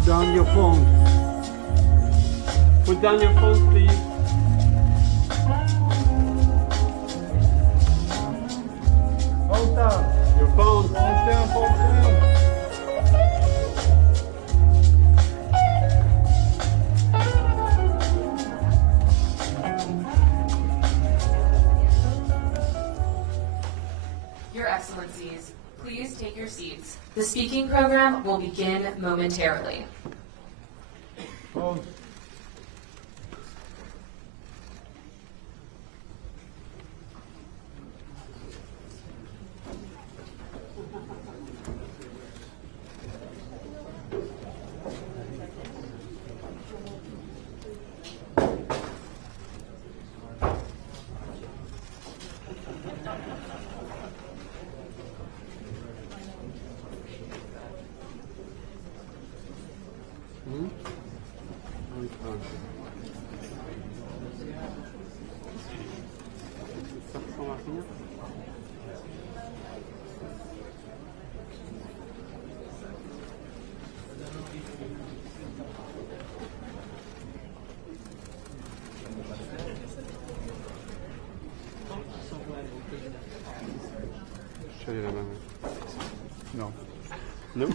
Put down your phone. Put down your phone, please. Hold down. Your phone. Hold down, hold down. Your Excellencies, please take your seats. The speaking program will begin momentarily. Hold. No. No.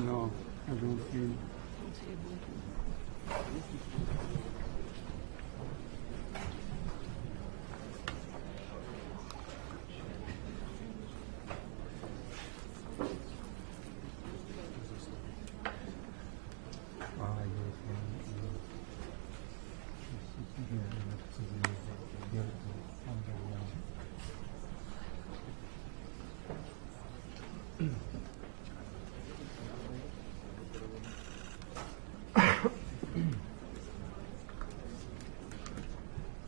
No, I don't feel.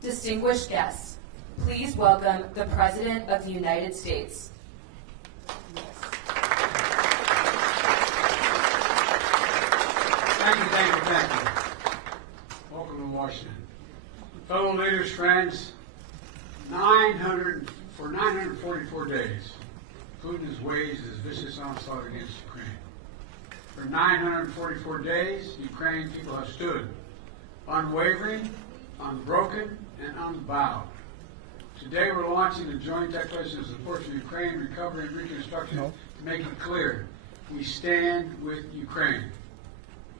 Distinguished guests, please welcome the President of the United States. Thank you. Welcome to Washington. Fellow leaders, friends, for 944 days, Putin has waged his vicious onslaught against Ukraine. For 944 days, Ukrainian people have stood unwavering, unbroken, and unbowed. Today we're launching a joint declaration of support for Ukrainian Recovery and Reconstruction to make it clear we stand with Ukraine,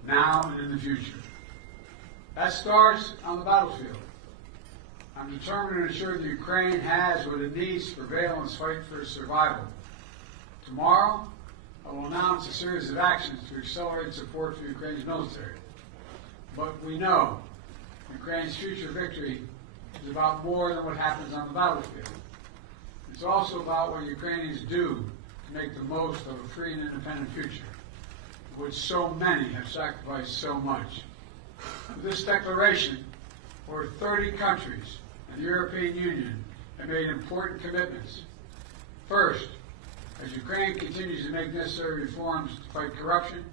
now and in the future. That starts on the battlefield. I'm determined to ensure that Ukraine has what it needs to prevail in its fight for its survival. Tomorrow, I will announce a series of actions to accelerate support for Ukraine's military. But we know Ukraine's future victory is about more than what happens on the battlefield. It's also about what Ukrainians do to make the most of a free and independent future, for which so many have sacrificed so much. With this declaration, over 30 countries and the European Union have made important commitments. First, as Ukraine continues to make necessary reforms to fight corruption,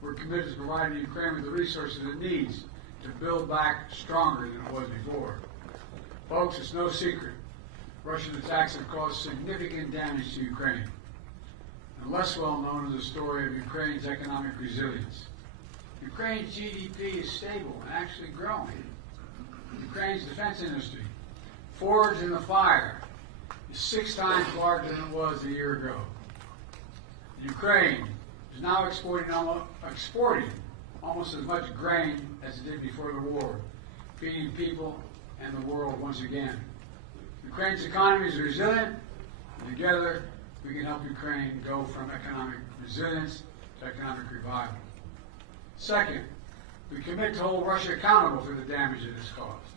we're committed to providing Ukraine with the resources it needs to build back stronger than it was before. Folks, it's no secret. Russian attacks have caused significant damage to Ukraine. And less well known is the story of Ukraine's economic resilience. Ukraine's GDP is stable and actually growing. Ukraine's defense industry, forged in the fire, is 6 times larger than it was a year ago. Ukraine is now exporting almost as much grain as it did before the war, feeding people and the world once again. Ukraine's economy is resilient, and together we can help Ukraine go from economic resilience to economic revival. Second, we commit to hold Russia accountable for the damage it has caused.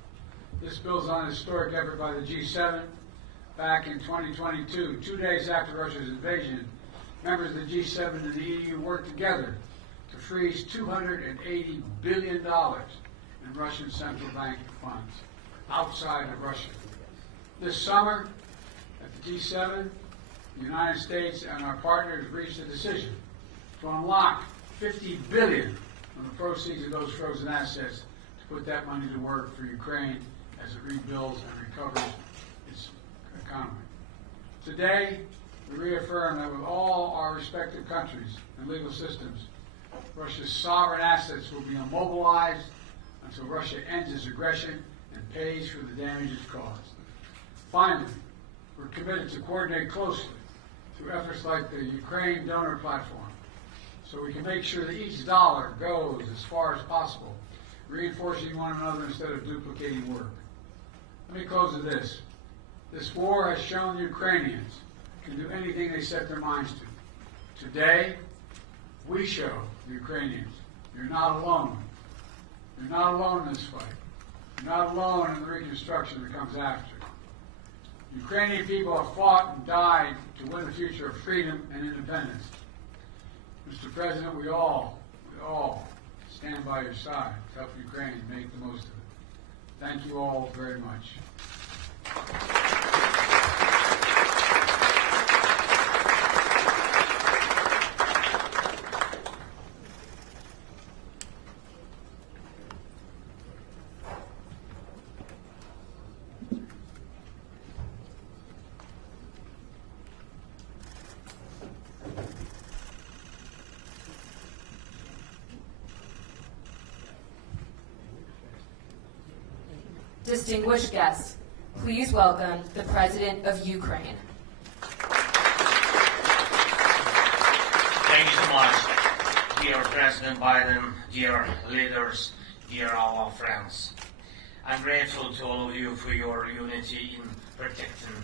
This builds on a historic effort by the G7. Back in 2022, 2 days after Russia's invasion, members of the G7 and the EU worked together to freeze $280 billion in Russian central bank funds outside of Russia. This summer, at the G7, the United States and our partners reached a decision to unlock $50 billion from the proceeds of those frozen assets to put that money to work for Ukraine as it rebuilds and recovers its economy. Today, we reaffirm that with all our respective countries and legal systems, Russia's sovereign assets will be immobilized until Russia ends its aggression and pays for the damage it's caused. Finally, we're committed to coordinate closely through efforts like the Ukraine Donor Platform, so we can make sure that each dollar goes as far as possible, reinforcing one another instead of duplicating work. Let me close with this. This war has shown the Ukrainians can do anything they set their minds to. Today, we show the Ukrainians you're not alone. You're not alone in this fight. You're not alone in the reconstruction that comes after. Ukrainian people have fought and died to win the future of freedom and independence. Mr. President, we all stand by your side to help Ukraine make the most of it. Thank you all very much. Distinguished guests, please welcome the President of Ukraine. Thank you so much, dear President Biden, dear leaders, dear our friends. I'm grateful to all of you for your unity in protecting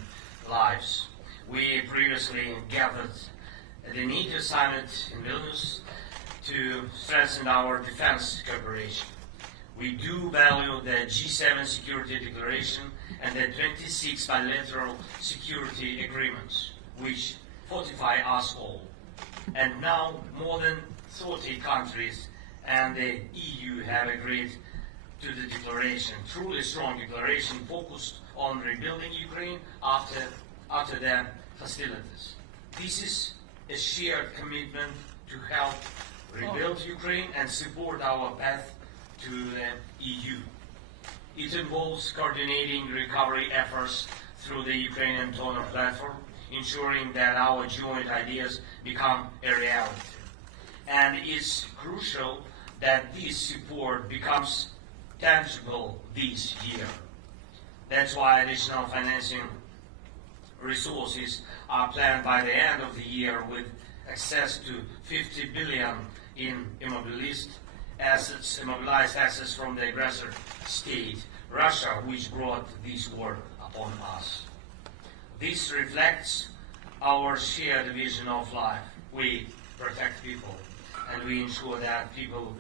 lives. We previously gathered at the NATO summit in Vilnius to strengthen our defense cooperation. We do value the G7 Security Declaration and the 26 bilateral security agreements, which fortify us all. And now more than 30 countries and the EU have agreed to the declaration, truly strong declaration focused on rebuilding Ukraine after the hostilities. This is a shared commitment to help rebuild Ukraine and support our path to the EU. It involves coordinating recovery efforts through the Ukrainian Donor Platform, ensuring that our joint ideas become a reality. And it's crucial that this support becomes tangible this year. That's why additional financing resources are planned by the end of the year, with access to $50 billion in immobilized assets from the aggressor state, Russia, which brought this war upon us. This reflects our shared vision of life. We protect people, and we ensure that people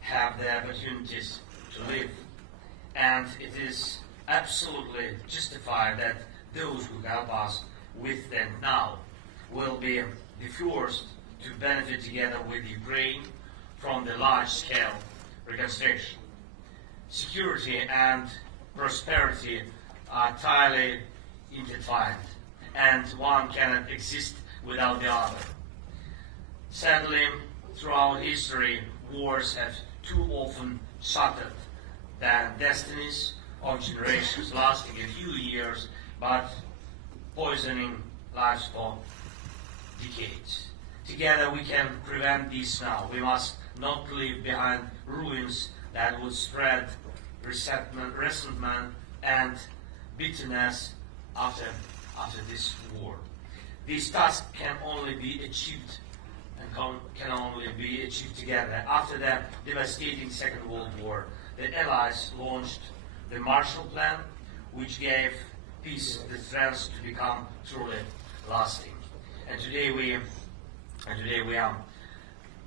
have the opportunities to live. And it is absolutely justified that those who help us with them now will be the first to benefit together with Ukraine from the large-scale reconstruction. Security and prosperity are tightly intertwined, and one cannot exist without the other. Sadly, throughout history, wars have too often shattered the destinies of generations, lasting a few years, but poisoning lives for decades. Together we can prevent this now. We must not leave behind ruins that would spread resentment and bitterness after this war. This task can only be achieved together. After the devastating Second World War, the Allies launched the Marshall Plan, which gave peace the strength to become truly lasting. And today we are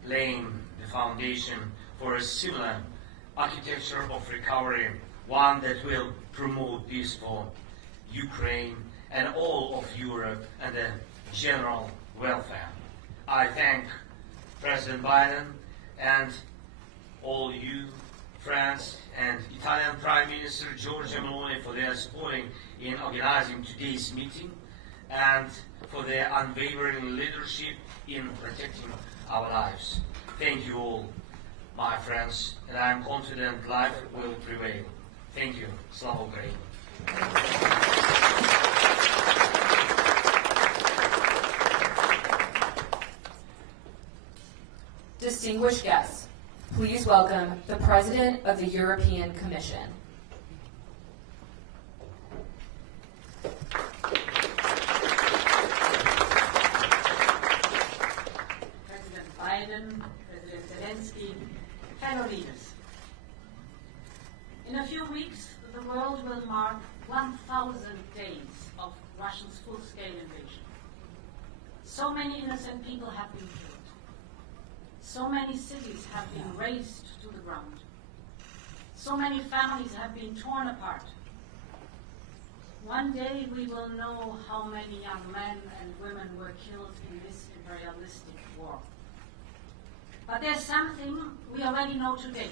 laying the foundation for a similar architecture of recovery, one that will promote peace for Ukraine and all of Europe and the general welfare. I thank President Biden and all you, France, and Italian Prime Minister Giorgia Meloni for their support in organizing today's meeting and for their unwavering leadership in protecting our lives. Thank you all, my friends, and I am confident life will prevail. Thank you. Slava Ukraini. Distinguished guests, please welcome the President of the European Commission. President Biden, President Zelenskyy, fellow leaders. In a few weeks, the world will mark 1,000 days of Russia's full-scale invasion. So many innocent people have been killed. So many cities have been razed to the ground. So many families have been torn apart. One day we will know how many young men and women were killed in this imperialistic war. But there's something we already know today.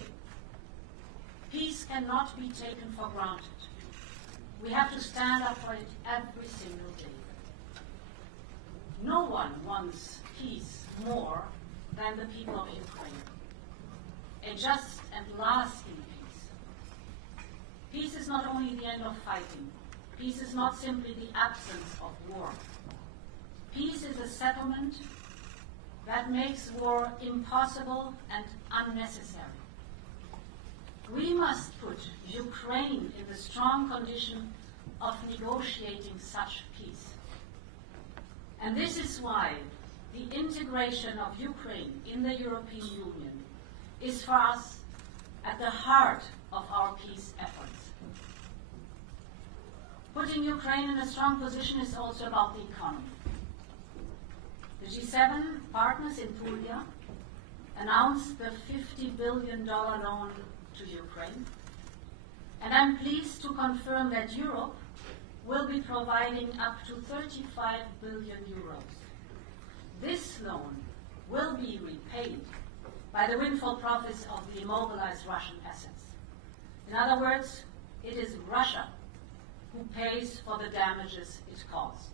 Peace cannot be taken for granted. We have to stand up for it every single day. No one wants peace more than the people of Ukraine. A just and lasting peace. Peace is not only the end of fighting. Peace is not simply the absence of war. Peace is a settlement that makes war impossible and unnecessary. We must put Ukraine in the strong condition of negotiating such peace. And this is why the integration of Ukraine in the European Union is for us at the heart of our peace efforts. Putting Ukraine in a strong position is also about the economy. The G7 partners in Puglia announced the $50 billion loan to Ukraine, and I'm pleased to confirm that Europe will be providing up to 35 billion euros. This loan will be repaid by the windfall profits of the immobilized Russian assets. In other words, it is Russia who pays for the damages it caused.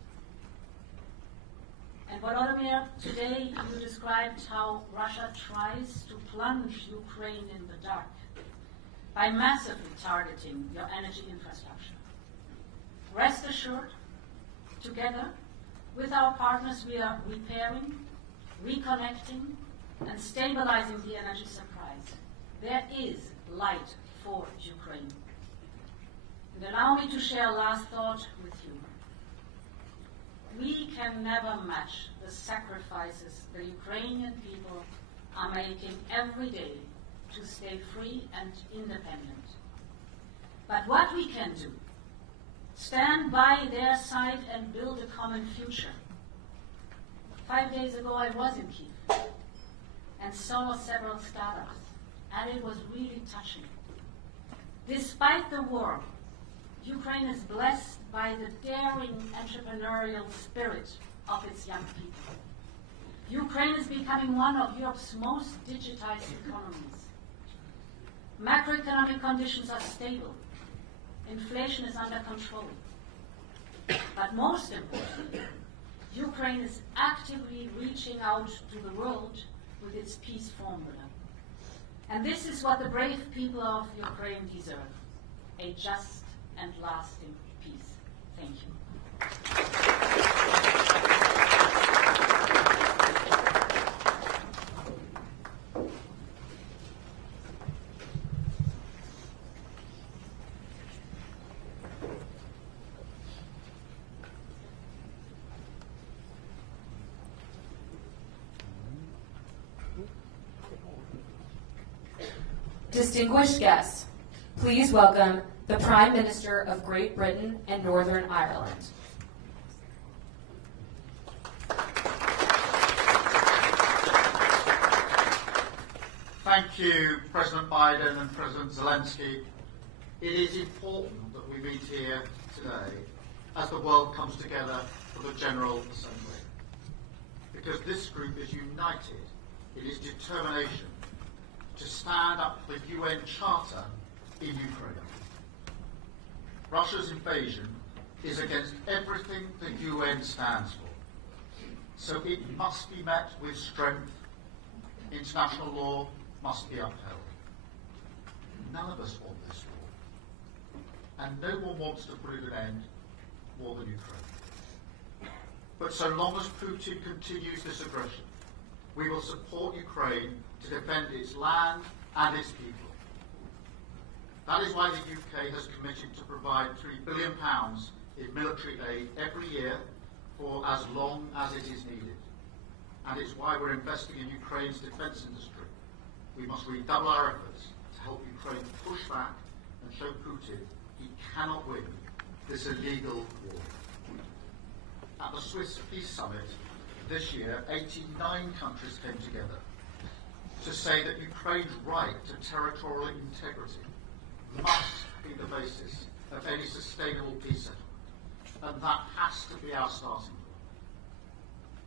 And Volodymyr, today you described how Russia tries to plunge Ukraine in the dark by massively targeting your energy infrastructure. Rest assured, together with our partners, we are repairing, reconnecting, and stabilizing the energy supplies. There is light for Ukraine. And allow me to share a last thought with you. We can never match the sacrifices the Ukrainian people are making every day to stay free and independent. But what we can do, stand by their side and build a common future. 5 days ago I was in Kyiv and saw several startups, and it was really touching. Despite the war, Ukraine is blessed by the daring entrepreneurial spirit of its young people. Ukraine is becoming one of Europe's most digitized economies. Macroeconomic conditions are stable. Inflation is under control. But most importantly, Ukraine is actively reaching out to the world with its peace formula. And this is what the brave people of Ukraine deserve: a just and lasting peace. Thank you. Distinguished guests, please welcome the Prime Minister of Great Britain and Northern Ireland. Thank you, President Biden and President Zelenskyy. It is important that we meet here today as the world comes together for the General Assembly, because this group is united in its determination to stand up for the UN Charter in Ukraine. Russia's invasion is against everything the UN stands for, so it must be met with strength International law must be upheld. None of us want this war, and no one wants to put it an end more than Ukraine. But so long as Putin continues this aggression, we will support Ukraine to defend its land and its people. That is why the UK has committed to provide £3 billion in military aid every year for as long as it is needed. And it's why we're investing in Ukraine's defence industry. We must redouble our efforts to help Ukraine push back and show Putin he cannot win this illegal war. At the Swiss Peace Summit this year, 89 countries came together to say that Ukraine's right to territorial integrity must be the basis of any sustainable peace settlement, and that has to be our starting point.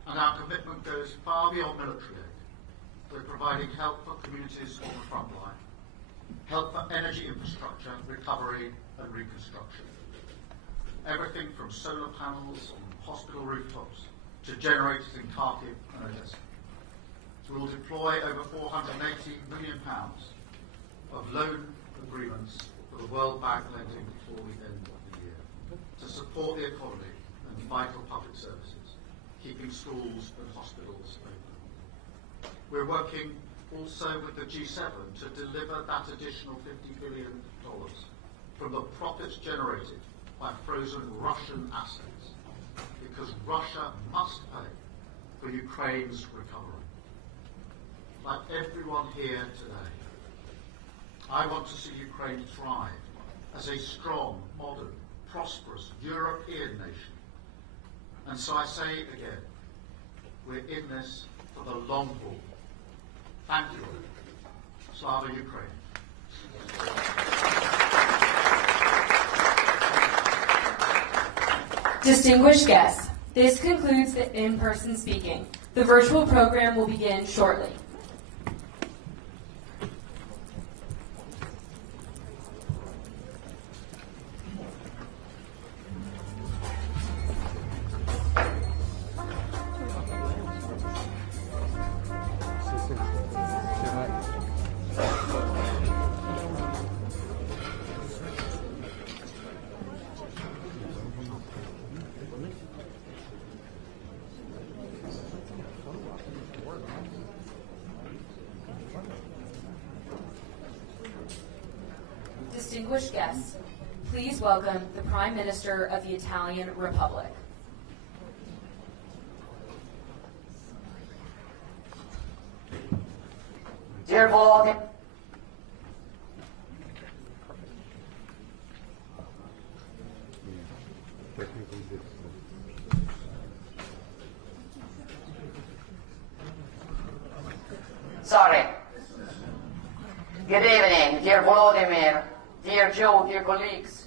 And our commitment goes far beyond military aid. We're providing help for communities on the front line, help for energy infrastructure, recovery and reconstruction. Everything from solar panels on hospital rooftops to generators in Kharkiv and Odessa. We will deploy over £480 million of loan agreements for the World Bank lending before the end of the year to support the economy and vital public services, keeping schools and hospitals open. We're working also with the G7 to deliver that additional $50 billion from the profits generated by frozen Russian assets, because Russia must pay for Ukraine's recovery. Like everyone here today, I want to see Ukraine thrive as a strong, modern, prosperous European nation. And so I say again, we're in this for the long haul. Thank you all. Slava Ukraine. Distinguished guests, this concludes the in-person speaking. The virtual program will begin shortly. Distinguished guests, please welcome the Prime Minister of the Italian Republic. Dear Volodymyr, sorry. Good evening, dear Volodymyr, dear Joe, dear colleagues.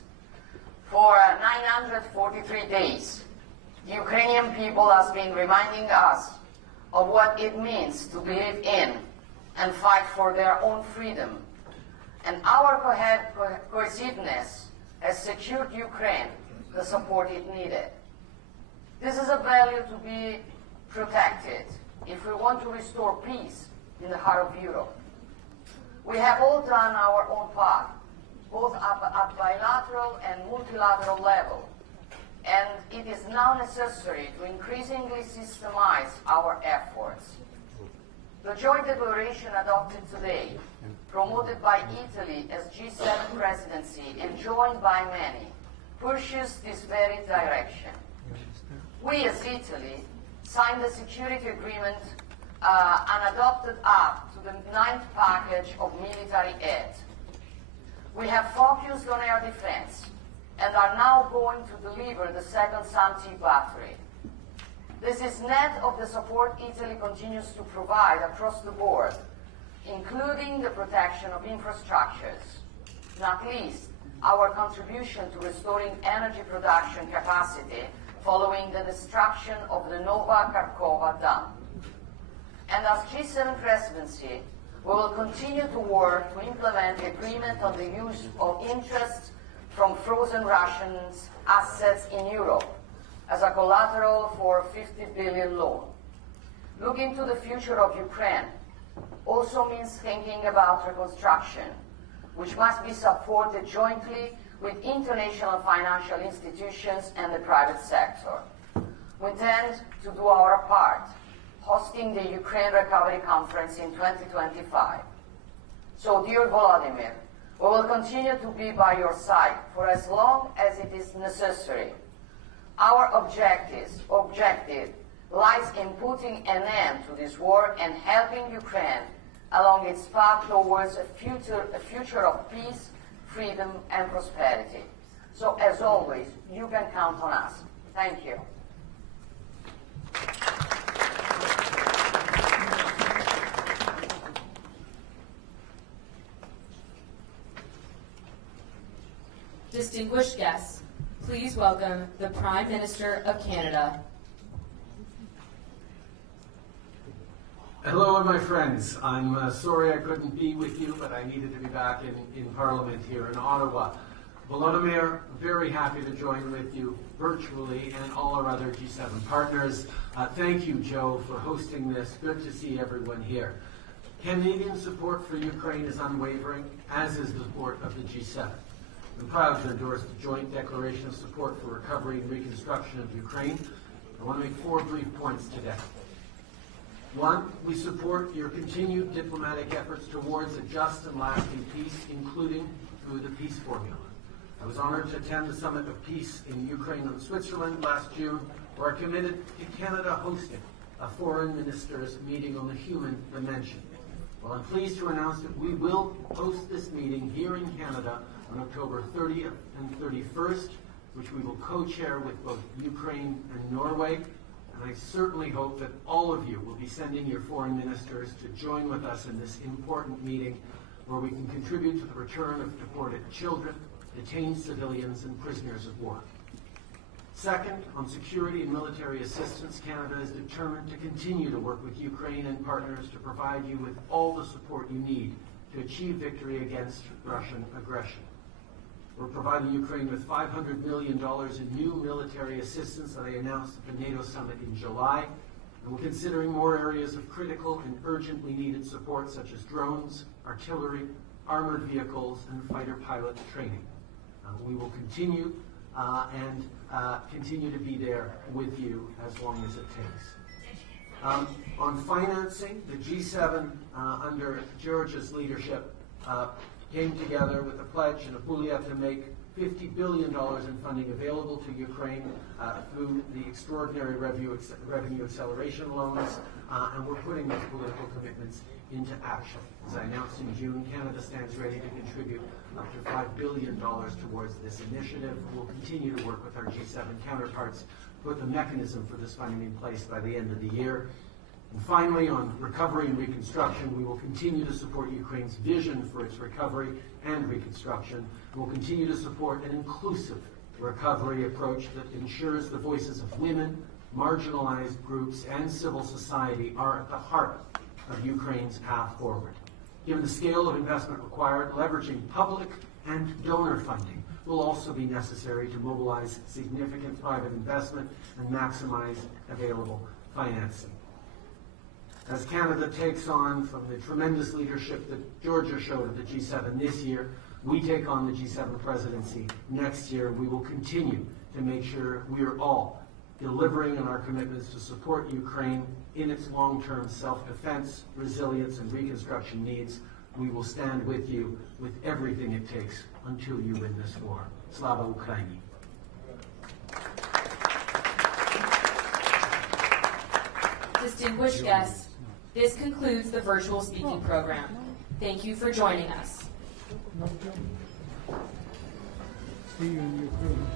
For 943 days, the Ukrainian people has been reminding us of what it means to believe in and fight for their own freedom. And our cohesiveness has secured Ukraine the support it needed. This is a value to be protected if we want to restore peace in the heart of Europe. We have all done our own part, both at bilateral and multilateral level, and it is now necessary to increasingly systemize our efforts. The joint declaration adopted today, promoted by Italy as G7 presidency and joined by many, pushes this very direction. We as Italy signed the security agreement and adopted up to the 9th package of military aid. We have focused on air defense and are now going to deliver the second SAM-T battery. This is net of the support Italy continues to provide across the board, including the protection of infrastructures, not least our contribution to restoring energy production capacity following the destruction of the Nova Kakhovka dam. And as G7 presidency, we will continue to work to implement the agreement on the use of interest from frozen Russian assets in Europe as a collateral for a $50 billion loan. Looking to the future of Ukraine, also means thinking about reconstruction, which must be supported jointly with international financial institutions and the private sector. We intend to do our part, hosting the Ukraine Recovery Conference in 2025. So, dear Volodymyr, we will continue to be by your side for as long as it is necessary. Our objective lies in putting an end to this war and helping Ukraine along its path towards a future of peace, freedom, and prosperity. So, as always, you can count on us. Thank you. Distinguished guests, please welcome the Prime Minister of Canada. Hello, my friends. I'm sorry I couldn't be with you, but I needed to be back in Parliament here in Ottawa. Volodymyr, very happy to join with you virtually and all our other G7 partners. Thank you, Joe, for hosting this. Good to see everyone here. Canadian support for Ukraine is unwavering, as is the support of the G7. I'm proud to endorse the joint declaration of support for recovery and reconstruction of Ukraine. I want to make 4 brief points today. 1, we support your continued diplomatic efforts towards a just and lasting peace, including through the peace formula. I was honored to attend the Summit of Peace in Ukraine and Switzerland last June, where I committed to Canada hosting a foreign ministers meeting on the human dimension. Well, I'm pleased to announce that we will host this meeting here in Canada on October 30th and 31st, which we will co-chair with both Ukraine and Norway. And I certainly hope that all of you will be sending your foreign ministers to join with us in this important meeting, where we can contribute to the return of deported children, detained civilians, and prisoners of war. Second, on security and military assistance, Canada is determined to continue to work with Ukraine and partners to provide you with all the support you need to achieve victory against Russian aggression. We're providing Ukraine with $500 million in new military assistance that I announced at the NATO summit in July, and we're considering more areas of critical and urgently needed support, such as drones, artillery, armored vehicles, and fighter pilot training. We will continue continue to be there with you as long as it takes. On financing, the G7 under Georgia's leadership came together with a pledge in Apulia to make $50 billion in funding available to Ukraine through the extraordinary revenue acceleration loans, and we're putting those political commitments into action. As I announced in June, Canada stands ready to contribute up to $5 billion towards this initiative. We'll continue to work with our G7 counterparts to put the mechanism for this funding in place by the end of the year. And finally, on recovery and reconstruction, we will continue to support Ukraine's vision for its recovery and reconstruction. We'll continue to support an inclusive recovery approach that ensures the voices of women, marginalized groups, and civil society are at the heart of Ukraine's path forward. Given the scale of investment required, leveraging public and donor funding will also be necessary to mobilize significant private investment and maximize available financing. As Canada takes on from the tremendous leadership that Georgia showed at the G7 this year, we take on the G7 presidency next year. We will continue to make sure we are all delivering on our commitments to support Ukraine in its long-term self-defense, resilience, and reconstruction needs. We will stand with you with everything it takes until you win this war. Slava Ukraini. Distinguished guests, this concludes the virtual speaking program. Thank you for joining us. See you in Ukraine.